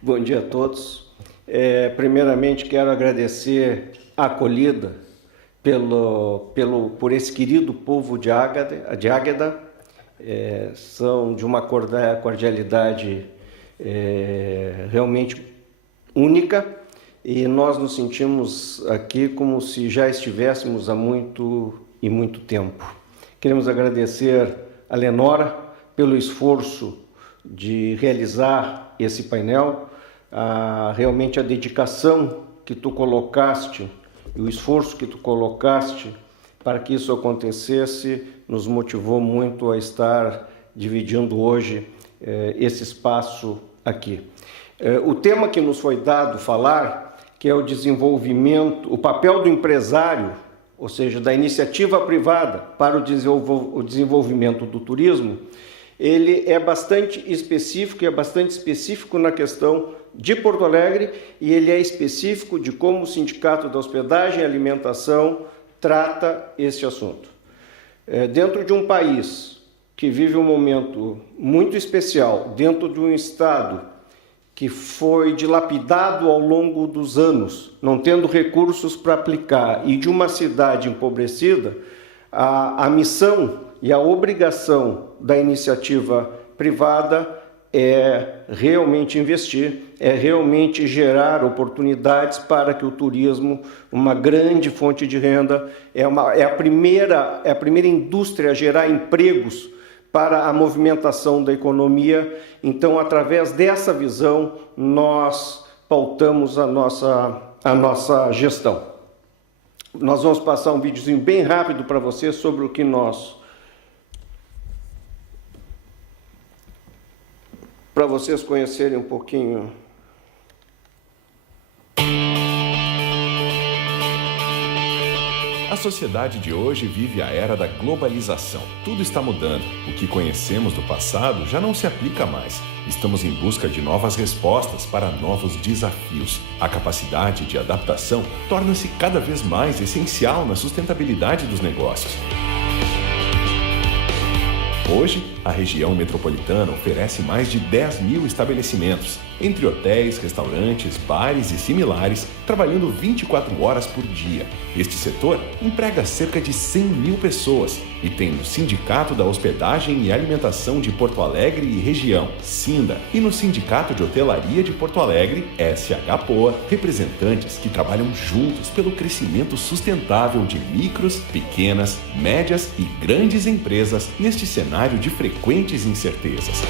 Bom dia a todos. Primeiramente, quero agradecer a acolhida por esse querido povo de Águeda. São de uma cordialidade realmente única e nós nos sentimos aqui como se já estivéssemos há muito tempo. Queremos agradecer a Lenora pelo esforço de realizar esse painel, realmente a dedicação que tu colocaste e o esforço que tu colocaste para que isso acontecesse nos motivou muito a estar dividindo hoje esse espaço aqui. O tema que nos foi dado falar, que é o desenvolvimento, o papel do empresário, ou seja, da iniciativa privada para o desenvolvimento do turismo, ele é bastante específico na questão de Porto Alegre e ele é específico de como o Sindicato da Hospedagem e Alimentação trata este assunto. Dentro de um país que vive um momento muito especial, dentro de um estado que foi dilapidado ao longo dos anos, não tendo recursos para aplicar, e de uma cidade empobrecida, a missão e a obrigação da iniciativa privada é realmente investir, é realmente gerar oportunidades para que o turismo, uma grande fonte de renda, é a primeira indústria a gerar empregos para a movimentação da economia. Então, através dessa visão, nós pautamos a nossa gestão. Nós vamos passar um videozinho bem rápido para vocês sobre o que para vocês conhecerem um pouquinho. A sociedade de hoje vive a era da globalização. Tudo está mudando. O que conhecemos do passado já não se aplica mais. Estamos em busca de novas respostas para novos desafios. A capacidade de adaptação torna-se cada vez mais essencial na sustentabilidade dos negócios. Hoje, a região metropolitana oferece mais de 10 mil estabelecimentos, entre hotéis, restaurantes, bares e similares, trabalhando 24 horas por dia. Este setor emprega cerca de 100 mil pessoas e tem no Sindicato da Hospedagem e Alimentação de Porto Alegre e Região, SINDA, e no Sindicato de Hotelaria de Porto Alegre, SHPOA, representantes que trabalham juntos pelo crescimento sustentável de micros, pequenas, médias e grandes empresas neste cenário de frequentes incertezas.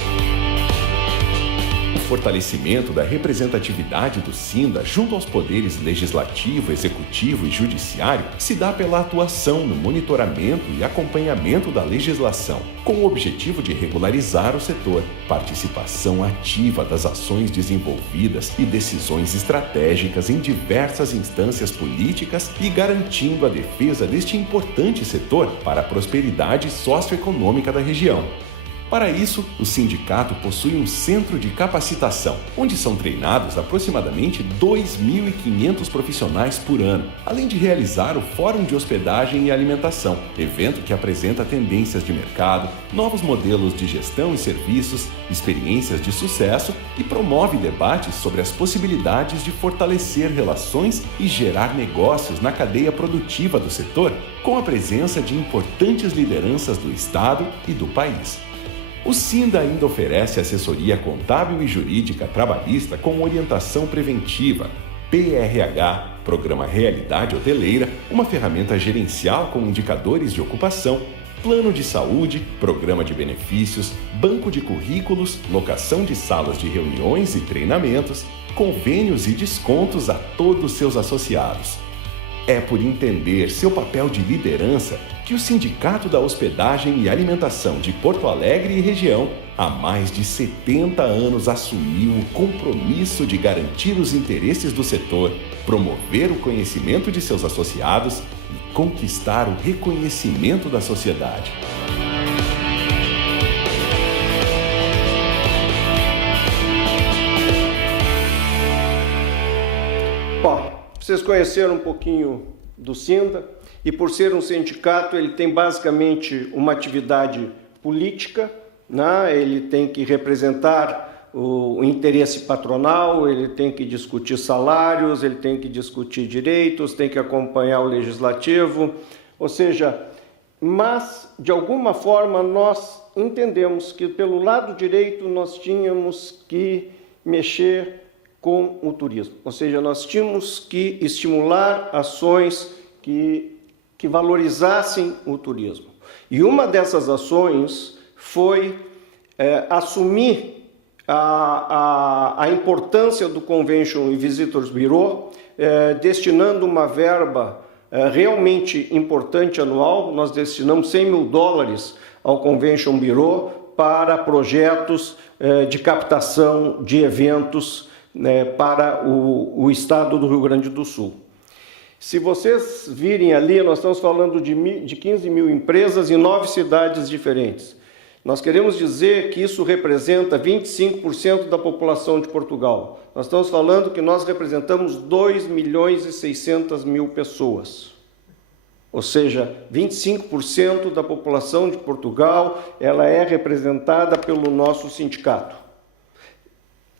O fortalecimento da representatividade do SINDA junto aos poderes legislativo, executivo e judiciário se dá pela atuação no monitoramento e acompanhamento da legislação, com o objetivo de regularizar o setor, participação ativa das ações desenvolvidas e decisões estratégicas em diversas instâncias políticas e garantindo a defesa deste importante setor para a prosperidade socioeconômica da região. Para isso, o sindicato possui um centro de capacitação, onde são treinados aproximadamente 2.500 profissionais por ano, além de realizar o Fórum de Hospedagem e Alimentação, evento que apresenta tendências de mercado, novos modelos de gestão e serviços, experiências de sucesso e promove debates sobre as possibilidades de fortalecer relações e gerar negócios na cadeia produtiva do setor, com a presença de importantes lideranças do Estado e do país. O SINDA ainda oferece assessoria contábil e jurídica trabalhista com orientação preventiva, PRH, Programa Realidade Hoteleira, uma ferramenta gerencial com indicadores de ocupação, plano de saúde, programa de benefícios, banco de currículos, locação de salas de reuniões e treinamentos, convênios e descontos a todos seus associados. É por entender seu papel de liderança que o Sindicato da Hospedagem e Alimentação de Porto Alegre e Região, há mais de 70 anos, assumiu o compromisso de garantir os interesses do setor, promover o conhecimento de seus associados e conquistar o reconhecimento da sociedade. Vocês conheceram um pouquinho do SINDA e por ser um sindicato ele tem basicamente uma atividade política, né? Ele tem que representar o interesse patronal, ele tem que discutir salários, ele tem que discutir direitos, tem que acompanhar o legislativo, ou seja, mas de alguma forma nós entendemos que pelo lado direito nós tínhamos que mexer com o turismo, ou seja, nós tínhamos que estimular ações que valorizassem o turismo. E uma dessas ações foi assumir a importância do Convention and Visitors Bureau, destinando uma verba realmente importante anual. Nós destinamos $100 mil ao Convention Bureau para projetos de captação de eventos para o estado do Rio Grande do Sul. Se vocês virem ali, nós estamos falando de 15 mil empresas em 9 cidades diferentes. Nós queremos dizer que isso representa 25% da população de Portugal. Nós estamos falando que nós representamos 2.600.000 pessoas. Ou seja, 25% da população de Portugal, ela é representada pelo nosso sindicato.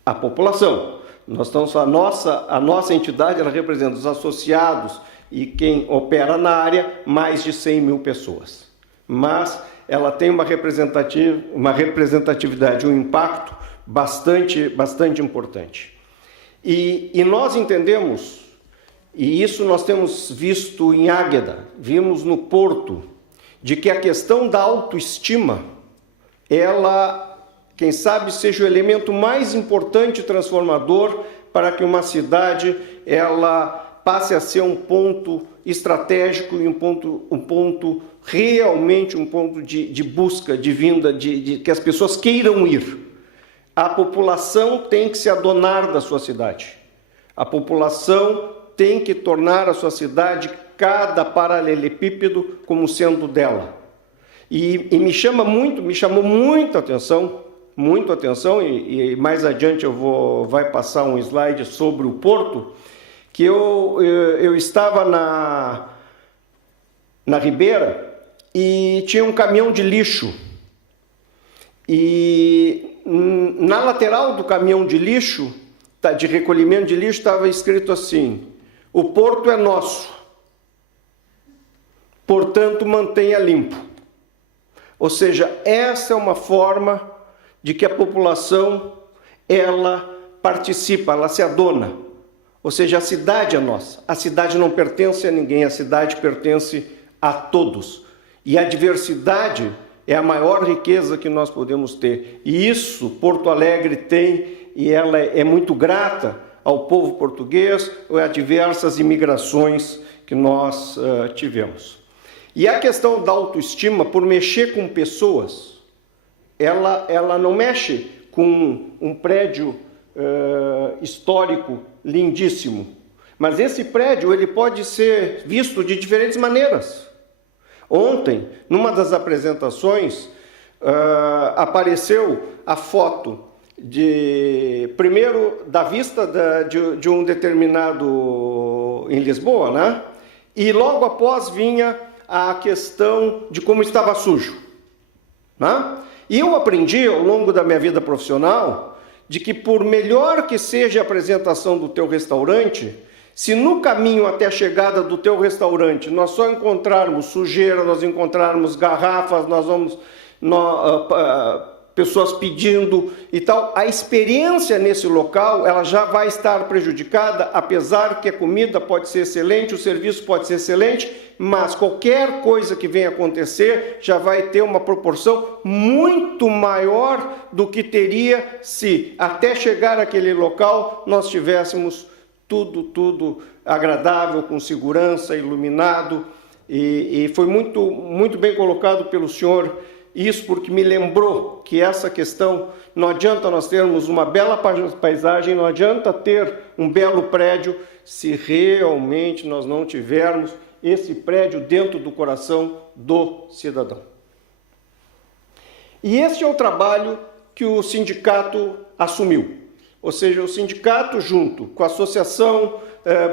A população. Nós estamos, a nossa entidade, ela representa os associados e quem opera na área, mais de 100 mil pessoas. Mas ela tem uma representatividade, um impacto bastante importante. E nós entendemos, e isso nós temos visto em Águeda, vimos no Porto, de que a questão da autoestima, ela, quem sabe, seja o elemento mais importante e transformador para que uma cidade ela passe a ser um ponto estratégico e um ponto realmente um ponto de busca, de vinda, de que as pessoas queiram ir. A população tem que se adonar da sua cidade. A população tem que tornar a sua cidade, cada paralelepípedo, como sendo dela. E me chamou muita atenção, e mais adiante vai passar um slide sobre o Porto, que eu estava na Ribeira e tinha um caminhão de lixo. E na lateral do caminhão de lixo, de recolhimento de lixo, estava escrito assim: o Porto é nosso, portanto mantenha limpo. Ou seja, essa é uma forma de que a população ela participa, ela se adona. Ou seja, a cidade é nossa. A cidade não pertence a ninguém, a cidade pertence a todos. E a diversidade é a maior riqueza que nós podemos ter. E isso Porto Alegre tem, e ela é muito grata ao povo português, ou a diversas imigrações que nós tivemos. E a questão da autoestima, por mexer com pessoas, ela não mexe com um prédio histórico lindíssimo, mas esse prédio ele pode ser visto de diferentes maneiras. Ontem, numa das apresentações, apareceu a foto primeiro da vista de um determinado em Lisboa, né? E logo após vinha a questão de como estava sujo, né? E eu aprendi ao longo da minha vida profissional de que por melhor que seja a apresentação do teu restaurante, se no caminho até a chegada do teu restaurante nós só encontrarmos sujeira, nós encontrarmos garrafas, pessoas pedindo e tal, a experiência nesse local ela já vai estar prejudicada, apesar que a comida pode ser excelente, o serviço pode ser excelente, mas qualquer coisa que venha acontecer já vai ter uma proporção muito maior do que teria se até chegar àquele local nós tivéssemos tudo agradável, com segurança, iluminado, e foi muito bem colocado pelo senhor isso, porque me lembrou que essa questão, não adianta nós termos uma bela paisagem, não adianta ter um belo prédio, se realmente nós não tivermos esse prédio dentro do coração do cidadão. E esse é o trabalho que o sindicato assumiu. Ou seja, o sindicato, junto com a Associação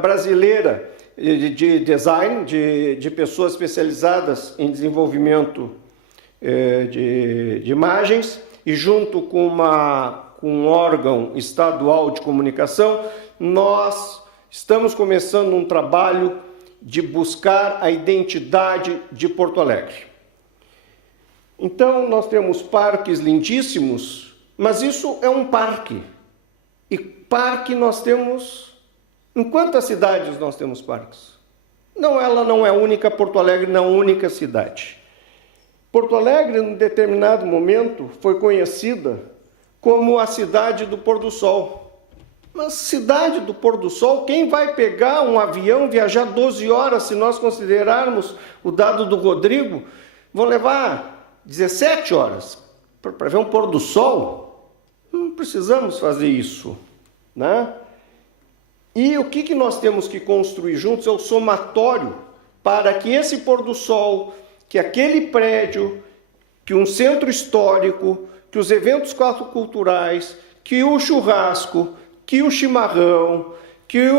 Brasileira de Design, de pessoas especializadas em desenvolvimento de imagens, e junto com com um órgão estadual de comunicação, nós estamos começando um trabalho de buscar a identidade de Porto Alegre. Então, nós temos parques lindíssimos, mas isso é um parque. E parque nós temos... Em quantas cidades nós temos parques? Não, ela não é única, Porto Alegre não é a única cidade. Porto Alegre, em determinado momento, foi conhecida como a cidade do pôr do sol. Mas cidade do pôr do sol, quem vai pegar um avião, viajar 12 horas, se nós considerarmos o dado do Rodrigo, vão levar 17 horas para ver um pôr do sol? Não precisamos fazer isso, né? E o que nós temos que construir juntos é o somatório para que esse pôr do sol, que aquele prédio, que um centro histórico, que os eventos culturais, que o churrasco, que o chimarrão, que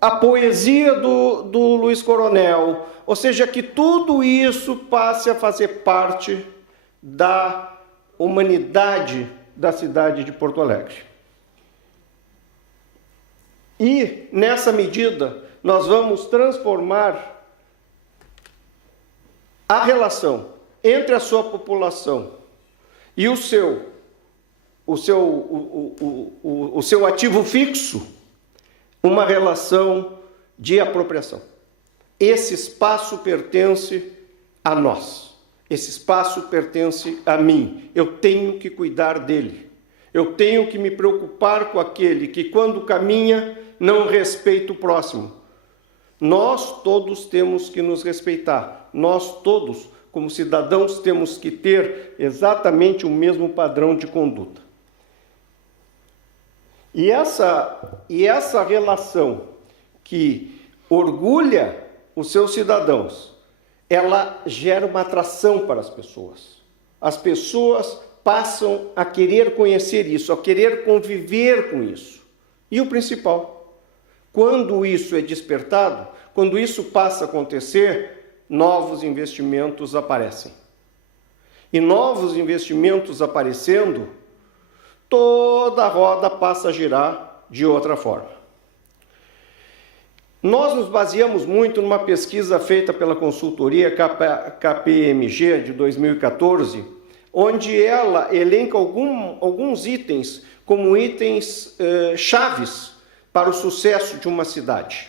a poesia do Luiz Coronel, ou seja, que tudo isso passe a fazer parte da humanidade da cidade de Porto Alegre. E, nessa medida, nós vamos transformar a relação entre a sua população e o seu ativo fixo, uma relação de apropriação. Esse espaço pertence a nós. Esse espaço pertence a mim. Eu tenho que cuidar dele. Eu tenho que me preocupar com aquele que, quando caminha, não respeita o próximo. Nós todos temos que nos respeitar. Nós todos, como cidadãos, temos que ter exatamente o mesmo padrão de conduta. E essa relação que orgulha os seus cidadãos, ela gera uma atração para as pessoas. As pessoas passam a querer conhecer isso, a querer conviver com isso. E o principal, quando isso é despertado, quando isso passa a acontecer, novos investimentos aparecem. E novos investimentos aparecendo, toda a roda passa a girar de outra forma. Nós nos baseamos muito numa pesquisa feita pela consultoria KPMG de 2014, onde ela elenca alguns itens como itens chaves para o sucesso de uma cidade.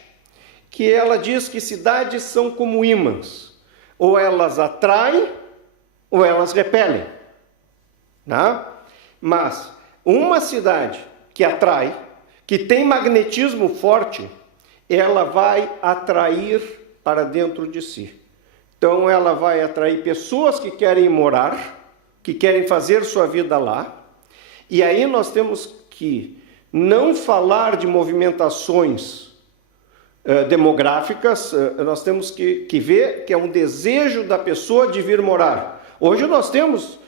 Que ela diz que cidades são como ímãs, ou elas atraem ou elas repelem. Né? Mas uma cidade que atrai, que tem magnetismo forte, ela vai atrair para dentro de si. Então ela vai atrair pessoas que querem morar, que querem fazer sua vida lá. E aí nós temos que não falar de movimentações demográficas, nós temos que ver que é um desejo da pessoa de vir morar. Hoje nós temos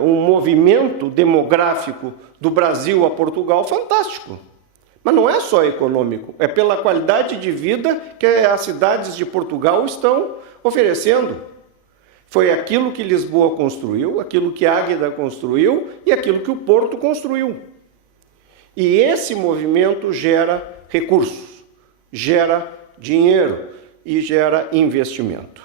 um movimento demográfico do Brasil a Portugal fantástico. Mas não é só econômico, é pela qualidade de vida que as cidades de Portugal estão oferecendo. Foi aquilo que Lisboa construiu, aquilo que Águeda construiu e aquilo que o Porto construiu. E esse movimento gera recursos, gera dinheiro e gera investimento.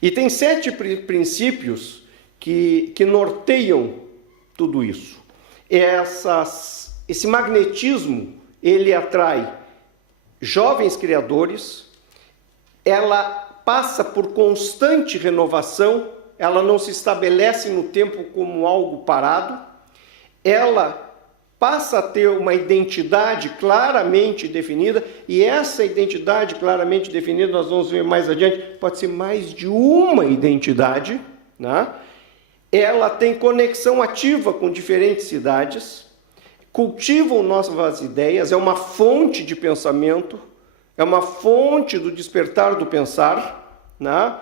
E tem 7 princípios que norteiam tudo isso. Esse magnetismo, ele atrai jovens criadores, ela passa por constante renovação, ela não se estabelece no tempo como algo parado, ela passa a ter uma identidade claramente definida, e essa identidade claramente definida, nós vamos ver mais adiante, pode ser mais de uma identidade, né? Ela tem conexão ativa com diferentes cidades, cultivam novas ideias, é uma fonte de pensamento, é uma fonte do despertar do pensar, né?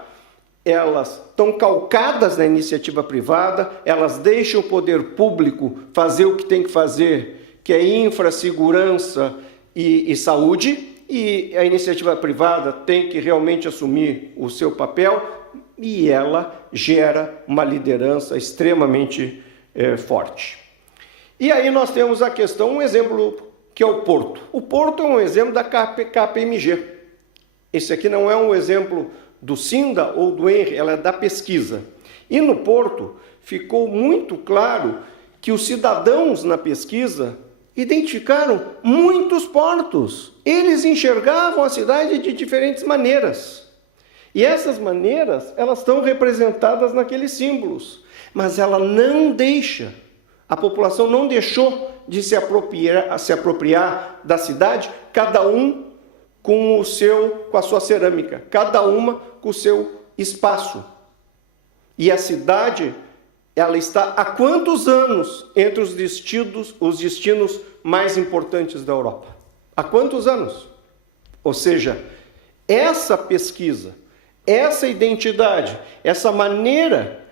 Elas estão calcadas na iniciativa privada, elas deixam o poder público fazer o que tem que fazer, que é infrasegurança e saúde, e a iniciativa privada tem que realmente assumir o seu papel, e ela gera uma liderança extremamente forte. E aí nós temos a questão, um exemplo que é o Porto. O Porto é um exemplo da KPMG. Esse aqui não é um exemplo do Sinda ou do ENRE, ela é da pesquisa. E no Porto ficou muito claro que os cidadãos na pesquisa identificaram muitos portos. Eles enxergavam a cidade de diferentes maneiras. E essas maneiras, elas estão representadas naqueles símbolos. Mas ela não deixa, a população não deixou de se apropriar da cidade, cada um com a sua cerâmica, cada uma com o seu espaço. E a cidade, ela está há quantos anos entre os destinos mais importantes da Europa? Há quantos anos? Ou seja, essa pesquisa, essa identidade, essa maneira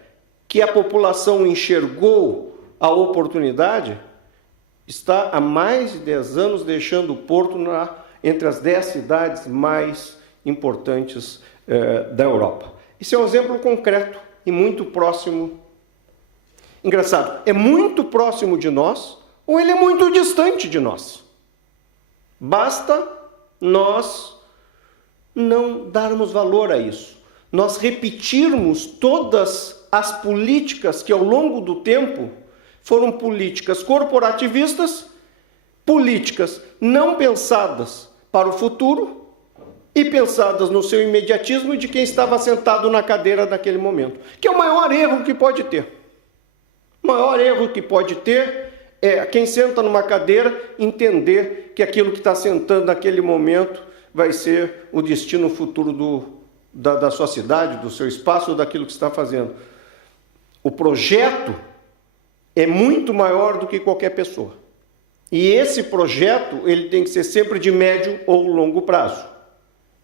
que a população enxergou a oportunidade, está há mais de 10 anos deixando o Porto entre as 10 cidades mais importantes da Europa. Isso é um exemplo concreto e muito próximo. Engraçado, é muito próximo de nós ou ele é muito distante de nós. Basta nós não darmos valor a isso. Nós repetirmos todas as políticas que ao longo do tempo foram políticas corporativistas, políticas não pensadas para o futuro e pensadas no seu imediatismo de quem estava sentado na cadeira naquele momento, que é o maior erro que pode ter. O maior erro que pode ter é quem senta numa cadeira entender que aquilo que está sentando naquele momento vai ser o destino futuro da sua cidade, do seu espaço, daquilo que está fazendo. O projeto é muito maior do que qualquer pessoa. E esse projeto, ele tem que ser sempre de médio ou longo prazo.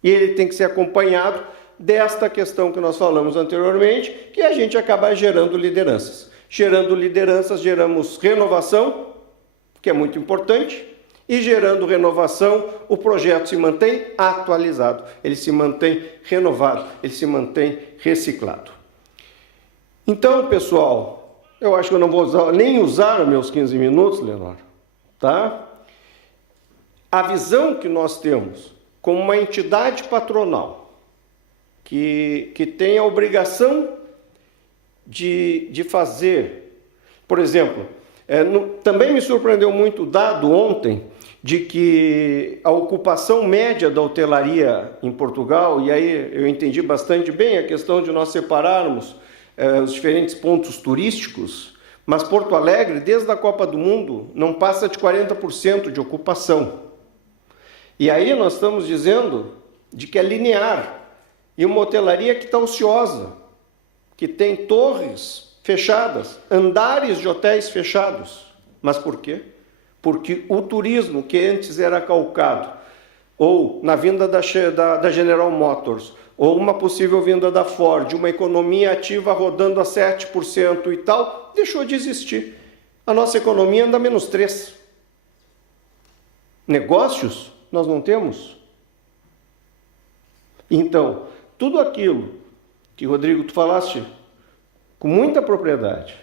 E ele tem que ser acompanhado desta questão que nós falamos anteriormente, que a gente acaba gerando lideranças. Gerando lideranças, geramos renovação, que é muito importante, e gerando renovação, o projeto se mantém atualizado, ele se mantém renovado, ele se mantém reciclado. Então, pessoal, eu acho que eu não vou nem usar os meus 15 minutos, Leonor, tá? A visão que nós temos como uma entidade patronal que tem a obrigação de fazer, por exemplo, também me surpreendeu muito o dado ontem de que a ocupação média da hotelaria em Portugal, e aí eu entendi bastante bem a questão de nós separarmos os diferentes pontos turísticos, mas Porto Alegre, desde a Copa do Mundo, não passa de 40% de ocupação. E aí nós estamos dizendo de que é linear, e uma hotelaria que está ociosa, que tem torres fechadas, andares de hotéis fechados. Mas por quê? Porque o turismo que antes era calcado, ou na vinda da General Motors, ou uma possível vinda da Ford, uma economia ativa rodando a 7% e tal, deixou de existir. A nossa economia anda menos 3%. Negócios nós não temos. Então, tudo aquilo que, Rodrigo, tu falaste com muita propriedade.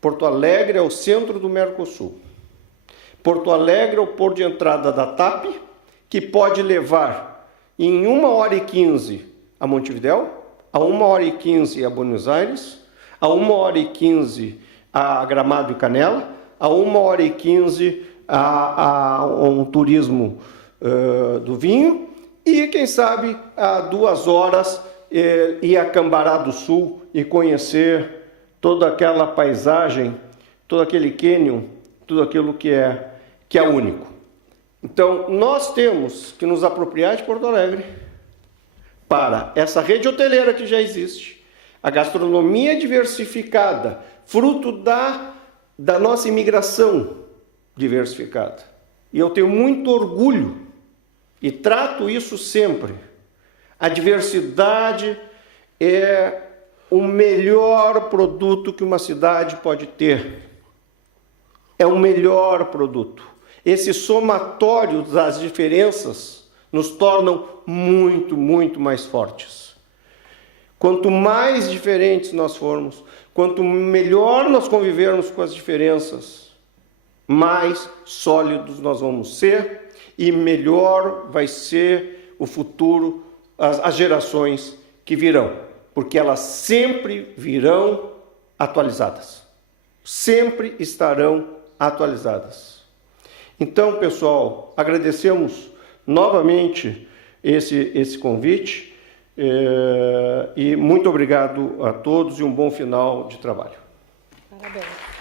Porto Alegre é o centro do Mercosul. Porto Alegre é o porto de entrada da TAP, que pode levar em 1h15 a Montevidéu, a 1h15 a Buenos Aires, a 1h15 a Gramado e Canela, a 1h15 a um turismo do vinho e, quem sabe, a 2 horas ir a Cambará do Sul e conhecer toda aquela paisagem, todo aquele cânion, tudo aquilo que é único. Então, nós temos que nos apropriar de Porto Alegre para essa rede hoteleira que já existe, a gastronomia diversificada, fruto da nossa imigração diversificada. E eu tenho muito orgulho e trato isso sempre. A diversidade é o melhor produto que uma cidade pode ter. É o melhor produto. Esse somatório das diferenças nos tornam muito, muito mais fortes. Quanto mais diferentes nós formos, quanto melhor nós convivermos com as diferenças, mais sólidos nós vamos ser e melhor vai ser o futuro, as gerações que virão, porque elas sempre virão atualizadas, sempre estarão atualizadas. Então, pessoal, agradecemos novamente esse convite. E muito obrigado a todos e um bom final de trabalho. Parabéns.